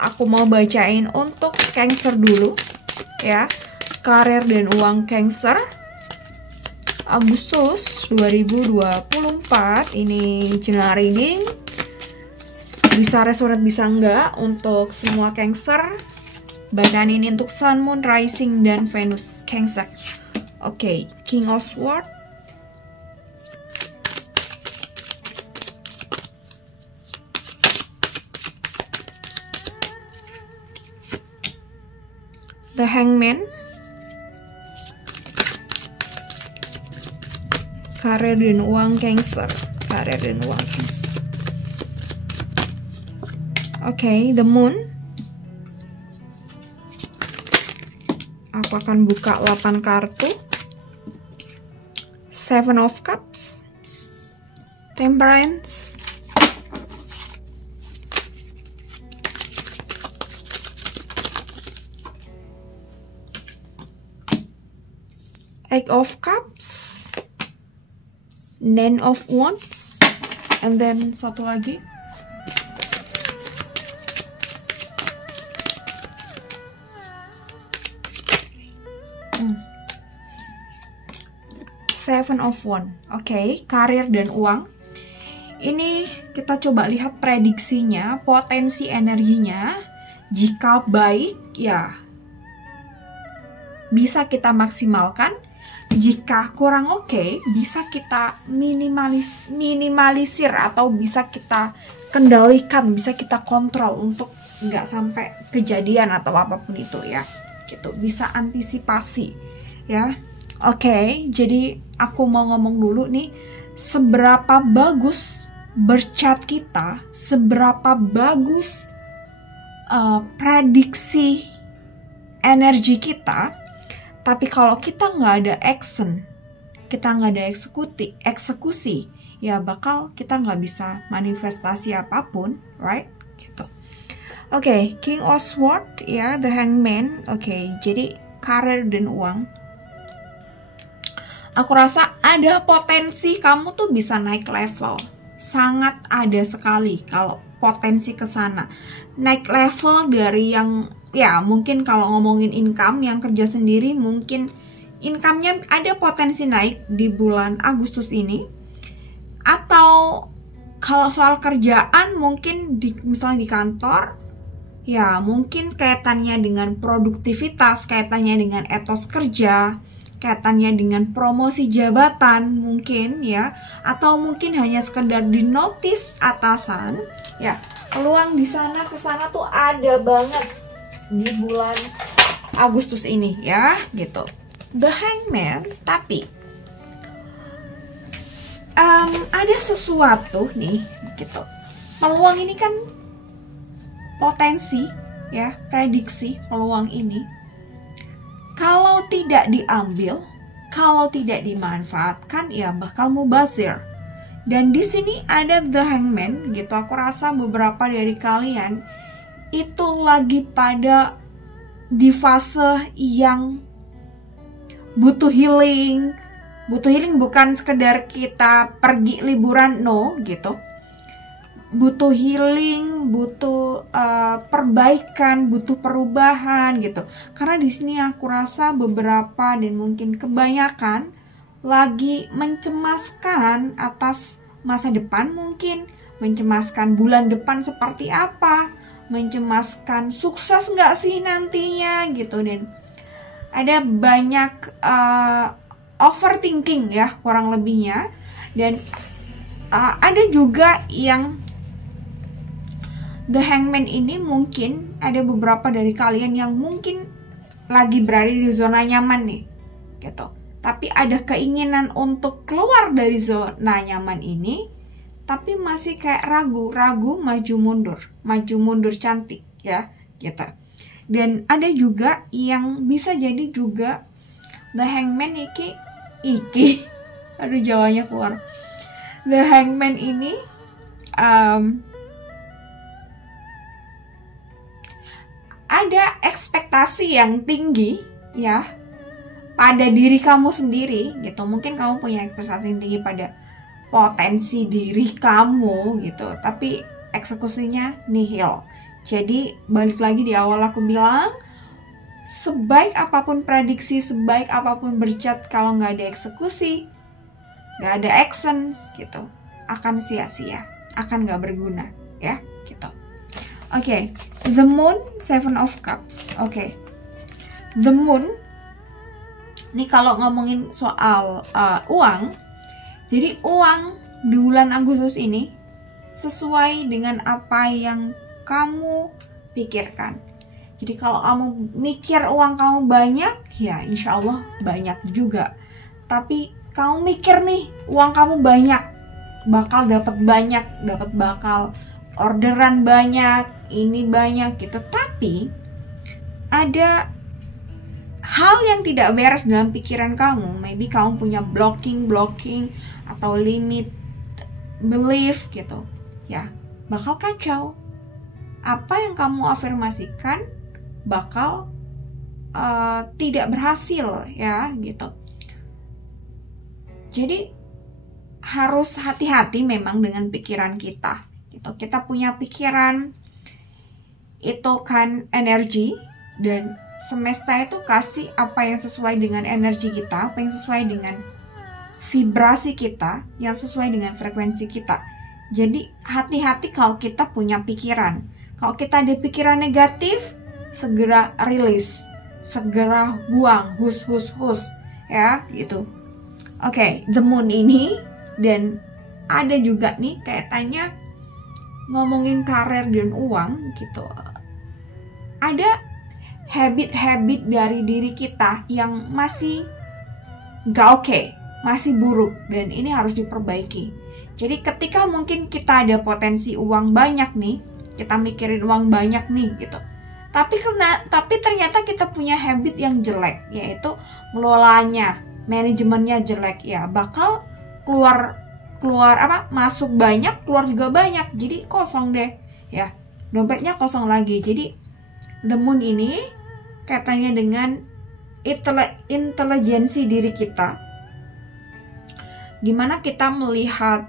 aku mau bacain untuk Cancer dulu ya. Karir dan uang Cancer Agustus 2024. Ini general reading, bisa resonate bisa enggak untuk semua Cancer. Bacaan ini untuk Sun, Moon, Rising, dan Venus Cancer. Oke, King of Swords, The Hangman, karir dan uang Cancer, karir dan uang Cancer. Oke, The Moon. Aku akan buka 8 kartu. Seven of Cups, Temperance, Eight of Cups, Nine of Wands, and then satu lagi Seven of Wands. Oke, karir dan uang. Ini kita coba lihat prediksinya, potensi energinya. Jika baik, ya bisa kita maksimalkan. Jika kurang oke, bisa kita minimalisir atau bisa kita kendalikan, bisa kita kontrol untuk nggak sampai kejadian atau apapun itu ya. Gitu, bisa antisipasi ya. Oke, jadi aku mau ngomong dulu nih, seberapa bagus bercat kita, seberapa bagus prediksi energi kita, tapi kalau kita nggak ada action, kita nggak ada eksekusi, ya bakal kita nggak bisa manifestasi apapun, right? Gitu. Oke, King of Swords ya, The Hangman. Oke, jadi karir dan uang. Aku rasa ada potensi kamu tuh bisa naik level. Sangat ada sekali kalau potensi ke sana. Naik level dari yang, ya mungkin kalau ngomongin income, yang kerja sendiri mungkin income-nya ada potensi naik di bulan Agustus ini. Atau kalau soal kerjaan mungkin misalnya di kantor, ya mungkin kaitannya dengan produktivitas, kaitannya dengan etos kerja, kaitannya dengan promosi jabatan mungkin ya, atau mungkin hanya sekedar di notice atasan ya. Peluang di sana ke sana tuh ada banget di bulan Agustus ini ya, gitu. The Hangman, tapi ada sesuatu nih gitu. Peluang ini kan potensi ya, prediksi peluang ini. Kalau tidak diambil, kalau tidak dimanfaatkan, ya bakal mubazir. Dan di sini ada The Hangman, gitu. Aku rasa beberapa dari kalian itu lagi pada di fase yang butuh healing. Butuh healing bukan sekedar kita pergi liburan, no, gitu. Butuh healing, butuh perbaikan, butuh perubahan gitu. Karena di sini aku rasa beberapa dan mungkin kebanyakan lagi mencemaskan atas masa depan, mungkin mencemaskan bulan depan seperti apa, mencemaskan sukses nggak sih nantinya gitu. Dan ada banyak overthinking ya kurang lebihnya. Dan ada juga yang The Hangman ini mungkin ada beberapa dari kalian yang mungkin lagi berada di zona nyaman nih, gitu. Tapi ada keinginan untuk keluar dari zona nyaman ini, tapi masih kayak ragu maju mundur cantik ya, gitu. Dan ada juga yang bisa jadi juga The Hangman iki, aduh Jawanya keluar. The Hangman ini ada ekspektasi yang tinggi ya pada diri kamu sendiri gitu. Mungkin kamu punya ekspektasi yang tinggi pada potensi diri kamu gitu, tapi eksekusinya nihil. Jadi balik lagi di awal aku bilang, sebaik apapun prediksi, sebaik apapun bercat, kalau nggak ada eksekusi, nggak ada actions gitu, akan sia-sia, akan nggak berguna ya gitu. Oke, the moon, seven of cups. Oke, the moon. Ini kalau ngomongin soal uang, jadi uang di bulan Agustus ini sesuai dengan apa yang kamu pikirkan. Jadi kalau kamu mikir uang kamu banyak, ya insya Allah banyak juga. Tapi kamu mikir nih, uang kamu banyak, bakal dapat banyak, bakal orderan banyak, ini banyak gitu. Tapi ada hal yang tidak beres dalam pikiran kamu. Maybe kamu punya blocking atau limit belief gitu. Ya, bakal kacau. Apa yang kamu afirmasikan bakal tidak berhasil ya gitu. Jadi harus hati-hati memang dengan pikiran kita gitu. Kita punya pikiran itu kan energi, dan semesta itu kasih apa yang sesuai dengan energi kita, apa yang sesuai dengan vibrasi kita, yang sesuai dengan frekuensi kita. Jadi hati-hati kalau kita punya pikiran. Kalau kita ada pikiran negatif, segera rilis, segera buang, hus ya gitu. Oke, the moon ini, dan ada juga nih kaitannya ngomongin karir dan uang gitu. Ada habit-habit dari diri kita yang masih gak oke, masih buruk, dan ini harus diperbaiki. Jadi ketika mungkin kita ada potensi uang banyak nih, kita mikirin uang banyak nih gitu, tapi ternyata kita punya habit yang jelek, yaitu ngelolanya, manajemennya jelek, ya bakal keluar masuk banyak, keluar juga banyak, jadi kosong deh ya, dompetnya kosong lagi. Jadi the moon ini katanya dengan intelijensi diri kita, gimana kita melihat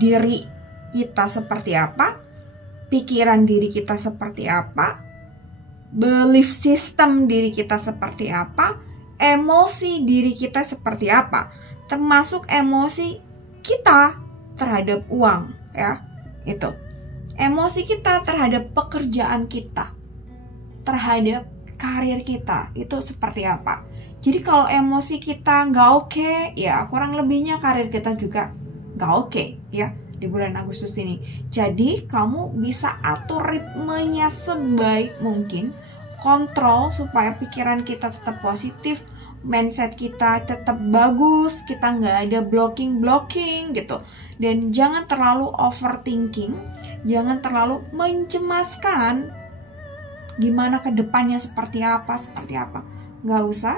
diri kita seperti apa, pikiran diri kita seperti apa, belief system diri kita seperti apa, emosi diri kita seperti apa, termasuk emosi kita terhadap uang ya, itu emosi kita terhadap pekerjaan kita, terhadap karir kita itu seperti apa. Jadi kalau emosi kita nggak oke, ya kurang lebihnya karir kita juga nggak oke ya di bulan Agustus ini. Jadi kamu bisa atur ritmenya sebaik mungkin, kontrol supaya pikiran kita tetap positif, mindset kita tetap bagus, kita nggak ada blocking gitu. Dan jangan terlalu overthinking, jangan terlalu mencemaskan gimana ke depannya seperti apa. Nggak usah,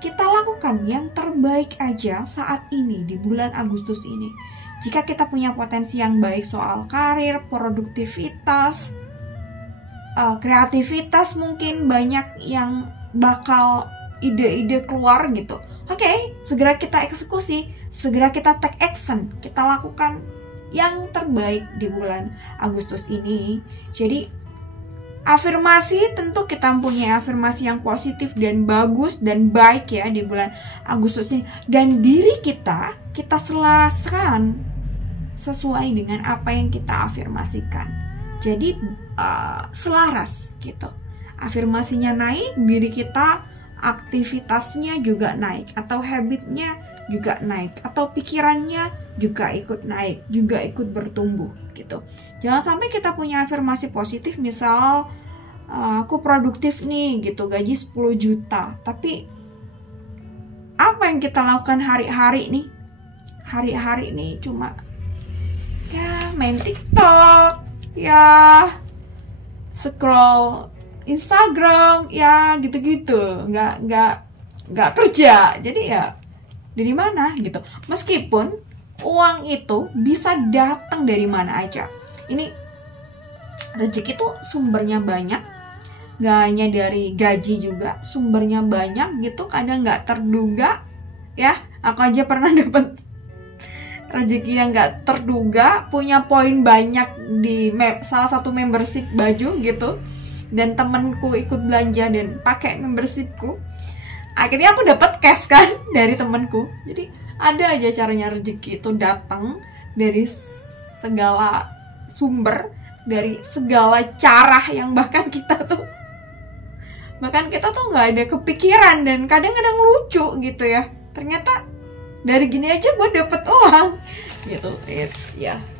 kita lakukan yang terbaik aja saat ini di bulan Agustus ini. Jika kita punya potensi yang baik soal karir, produktivitas, kreativitas, mungkin banyak yang bakal ide-ide keluar gitu. Oke, segera kita eksekusi, segera kita take action, kita lakukan yang terbaik di bulan Agustus ini. Jadi afirmasi, tentu kita mempunyai afirmasi yang positif dan bagus dan baik ya di bulan Agustus ini. Dan diri kita selaraskan sesuai dengan apa yang kita afirmasikan. Jadi selaras gitu. Afirmasinya naik, diri kita aktivitasnya juga naik, atau habitnya juga naik, atau pikirannya juga ikut naik, juga ikut bertumbuh gitu. Jangan sampai kita punya afirmasi positif, misal aku produktif nih gitu, gaji 10 juta, tapi apa yang kita lakukan hari-hari nih cuma ya main TikTok, ya scroll Instagram, ya gitu-gitu, nggak kerja. Jadi ya dari mana gitu. Meskipun uang itu bisa datang dari mana aja. Ini rezeki itu sumbernya banyak, nggak hanya dari gaji juga, sumbernya banyak gitu, kadang nggak terduga ya. Aku aja pernah dapat rezeki yang nggak terduga, punya poin banyak di salah satu membership baju gitu, dan temenku ikut belanja dan pakai membershipku, akhirnya aku dapat cash kan dari temenku. Jadi ada aja caranya rezeki itu datang dari segala sumber, dari segala cara yang bahkan kita tuh nggak ada kepikiran, dan kadang-kadang lucu gitu ya. Ternyata dari gini aja gue dapet uang gitu.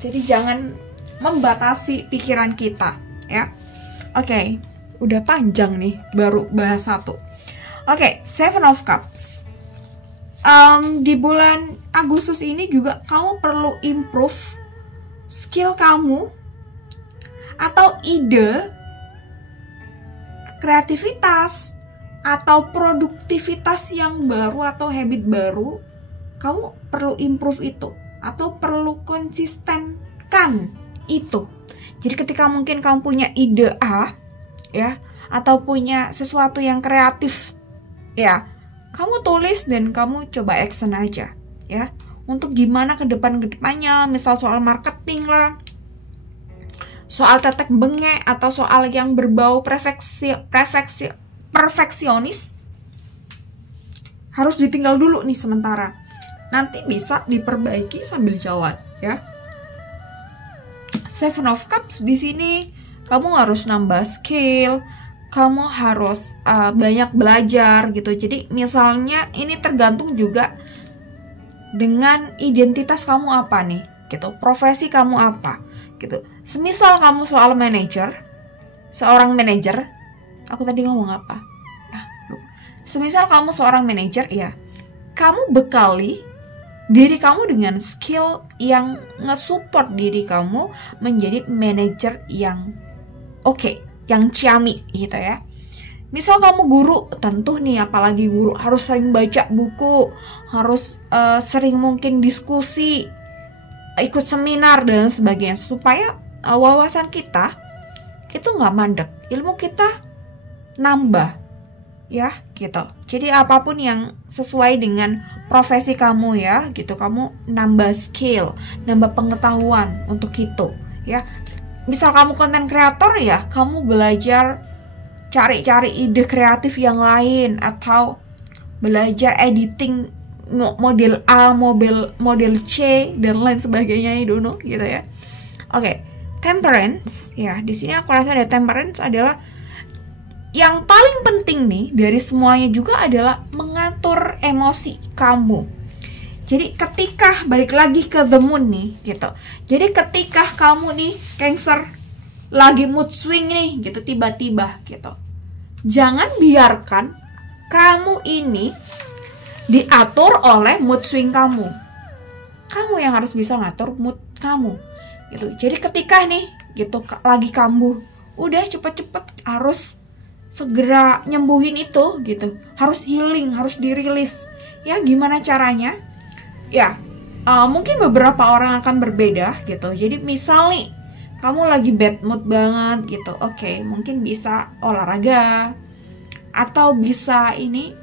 Jadi jangan membatasi pikiran kita ya. Oke, udah panjang nih baru bahas satu. Oke, Seven of Cups. Di bulan Agustus ini juga kamu perlu improve skill kamu atau ide, kreativitas atau produktivitas yang baru atau habit baru. Kamu perlu improve itu atau perlu konsistenkan itu. Jadi ketika mungkin kamu punya ide A ya, atau punya sesuatu yang kreatif ya, kamu tulis dan kamu coba action aja ya. Untuk gimana kedepannya, misal soal marketing lah, soal tetek bengek, atau soal yang berbau perfeksionis, harus ditinggal dulu nih sementara. Nanti bisa diperbaiki sambil jalan ya. Seven of Cups di sini kamu harus nambah skill, kamu harus banyak belajar gitu. Jadi misalnya ini tergantung juga dengan identitas kamu apa nih gitu, profesi kamu apa gitu. Semisal kamu soal seorang manajer, aku tadi ngomong apa? Semisal kamu seorang manajer ya, kamu bekali diri kamu dengan skill yang nge-support diri kamu menjadi manajer yang oke, yang ciamik gitu ya. Misal kamu guru, tentu nih apalagi guru harus sering baca buku, harus sering mungkin diskusi, ikut seminar dan sebagainya, supaya wawasan kita itu nggak mandek, ilmu kita nambah ya gitu. Jadi apapun yang sesuai dengan profesi kamu ya gitu, kamu nambah skill, nambah pengetahuan untuk itu ya. Misal kamu content creator ya, kamu belajar cari-cari ide kreatif yang lain, atau belajar editing model A, model C dan lain sebagainya, gitu ya. Oke, temperance ya. Di sini aku rasa ada temperance adalah yang paling penting nih dari semuanya juga adalah mengatur emosi kamu. Jadi ketika balik lagi ke the moon nih gitu. Jadi ketika kamu nih Cancer lagi mood swing nih gitu tiba-tiba gitu, jangan biarkan kamu ini diatur oleh mood swing kamu. Kamu yang harus bisa ngatur mood kamu gitu. Jadi ketika nih gitu lagi kambuh, udah cepet-cepet harus segera nyembuhin itu gitu, harus healing, harus dirilis ya. Gimana caranya ya? Mungkin beberapa orang akan berbeda gitu. Jadi misal nih kamu lagi bad mood banget gitu, oke, mungkin bisa olahraga, atau bisa ini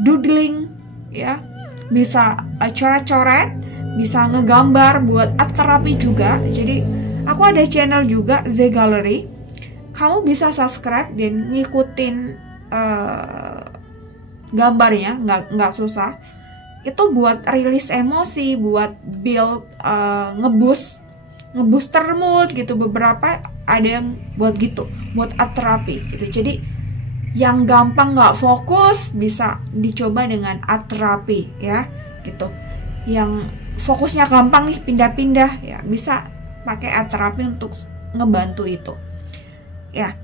doodling ya, bisa coret-coret, bisa ngegambar buat art terapi juga. Jadi aku ada channel juga, The Gallery, kamu bisa subscribe dan ngikutin gambarnya, nggak susah. Itu buat rilis emosi, buat build ngebooster mood gitu. Beberapa ada yang buat gitu, buat art terapi gitu. Jadi yang gampang nggak fokus bisa dicoba dengan art terapi ya gitu. Yang fokusnya gampang nih pindah-pindah ya, bisa pakai art terapi untuk ngebantu itu ya.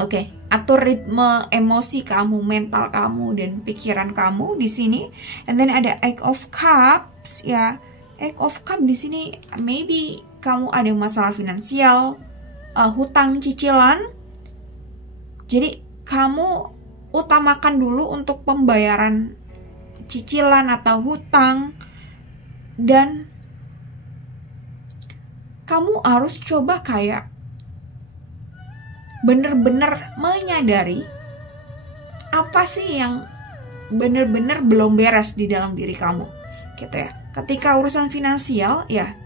Oke, atur ritme emosi kamu, mental kamu, dan pikiran kamu di sini. And then ada Eight of Cups ya. Eight of Cups di sini maybe kamu ada masalah finansial, hutang cicilan. Jadi kamu utamakan dulu untuk pembayaran cicilan atau hutang, dan kamu harus coba kayak bener-bener menyadari apa sih yang bener-bener belum beres di dalam diri kamu gitu ya. ketika urusan finansial ya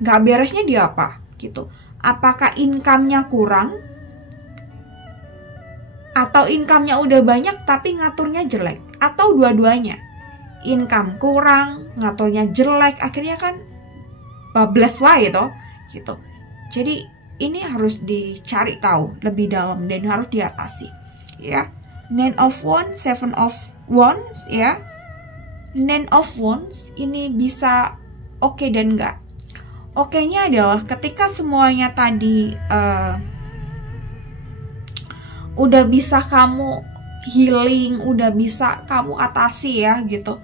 nggak beresnya di apa gitu. Apakah income-nya kurang atau income-nya udah banyak tapi ngaturnya jelek, atau dua-duanya, income kurang, ngaturnya jelek, akhirnya kan bablas wae toh gitu. Jadi ini harus dicari tahu lebih dalam dan harus diatasi ya. Nine of Wands, Seven of Wands ya. Nine of Wands ini bisa oke dan enggak. Oke-nya adalah ketika semuanya tadi udah bisa kamu healing, udah bisa kamu atasi ya gitu.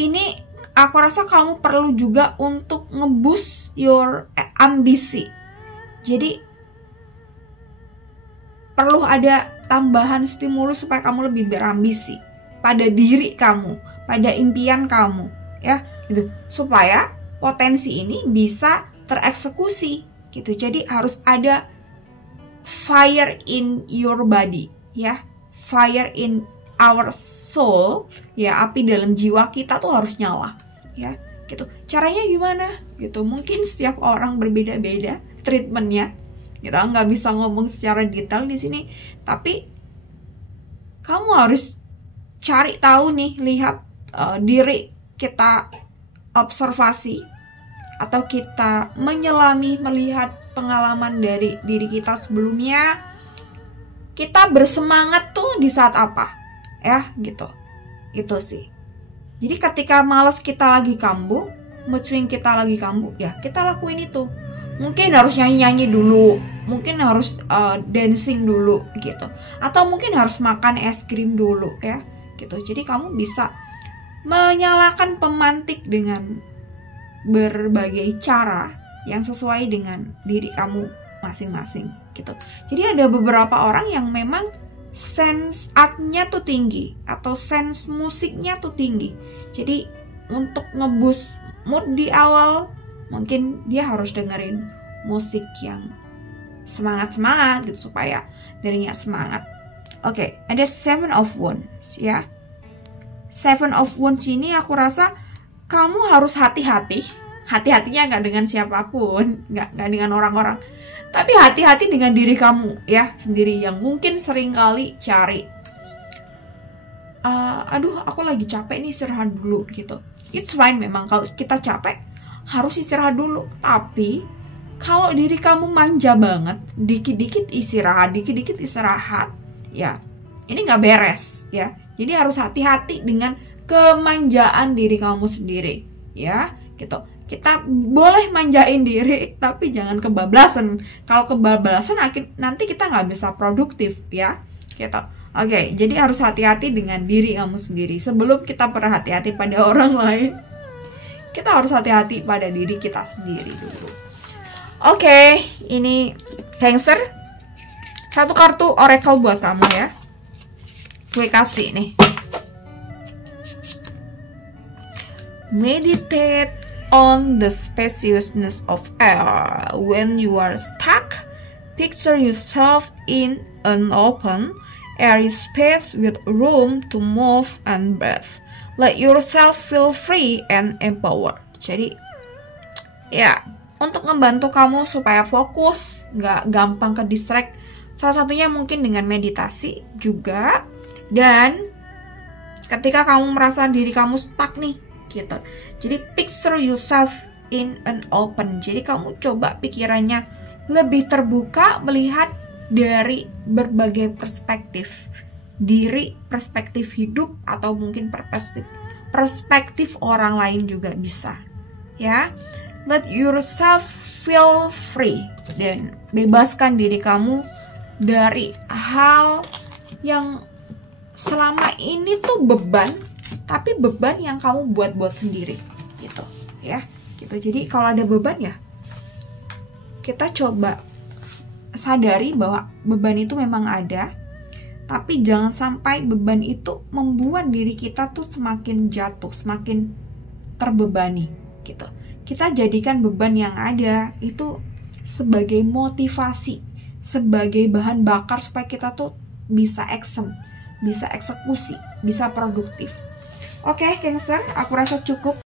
Ini aku rasa kamu perlu juga untuk nge-boost your ambisi. Jadi perlu ada tambahan stimulus supaya kamu lebih berambisi pada diri kamu, pada impian kamu ya gitu. Supaya potensi ini bisa tereksekusi gitu. Jadi harus ada fire in your body ya, fire in our soul ya, api dalam jiwa kita tuh harus nyala ya gitu. Caranya gimana gitu, mungkin setiap orang berbeda-beda treatmentnya, kita nggak bisa ngomong secara detail di sini, tapi kamu harus cari tahu nih, lihat diri kita, observasi atau kita menyelami, melihat pengalaman dari diri kita sebelumnya. Kita bersemangat tuh di saat apa ya gitu. Itu sih. Jadi ketika malas kita lagi kambuh, mood swing kita lagi kambuh, ya kita lakuin itu. Mungkin harus nyanyi-nyanyi dulu, mungkin harus dancing dulu gitu, atau mungkin harus makan es krim dulu ya gitu. Jadi kamu bisa menyalakan pemantik dengan berbagai cara yang sesuai dengan diri kamu masing-masing gitu. Jadi ada beberapa orang yang memang sense artnya tuh tinggi atau sense musiknya tuh tinggi. Jadi untuk ngeboost mood di awal, mungkin dia harus dengerin musik yang semangat-semangat gitu supaya dirinya semangat. Oke, ada Seven of Wands ya. Seven of Wands ini aku rasa kamu harus hati-hati. Hati-hatinya nggak dengan siapapun, nggak dengan orang-orang, tapi hati-hati dengan diri kamu ya sendiri, yang mungkin sering kali cari aduh aku lagi capek nih, istirahat dulu gitu. It's fine, memang kalau kita capek harus istirahat dulu, tapi kalau diri kamu manja banget, dikit-dikit istirahat ya ini nggak beres ya. Jadi harus hati-hati dengan kemanjaan diri kamu sendiri ya gitu. Kita boleh manjain diri, tapi jangan kebablasan. Kalau kebablasan nanti kita nggak bisa produktif ya gitu. Oke, jadi harus hati-hati dengan diri kamu sendiri. Sebelum kita berhati-hati pada orang lain, kita harus hati-hati pada diri kita sendiri dulu. Oke, ini Cancer. Satu kartu oracle buat kamu ya. Gue kasih nih. Meditate on the spaciousness of air. When you are stuck, picture yourself in an open, airy space with room to move and breathe. Let yourself feel free and empowered. Jadi, ya, untuk membantu kamu supaya fokus, nggak gampang ke distract, salah satunya mungkin dengan meditasi juga. Dan ketika kamu merasa diri kamu stuck nih, gitu. Jadi picture yourself in an open. Jadi kamu coba pikirannya lebih terbuka, melihat dari berbagai perspektif diri, perspektif hidup, atau mungkin perspektif orang lain juga bisa. Ya, let yourself feel free, dan bebaskan diri kamu dari hal yang selama ini tuh beban, tapi beban yang kamu buat-buat sendiri gitu ya gitu. Jadi kalau ada beban ya kita coba sadari bahwa beban itu memang ada, tapi jangan sampai beban itu membuat diri kita tuh semakin jatuh, semakin terbebani gitu. Kita jadikan beban yang ada itu sebagai motivasi, sebagai bahan bakar supaya kita tuh bisa action, bisa eksekusi, bisa produktif. Oke, Cancer, aku rasa cukup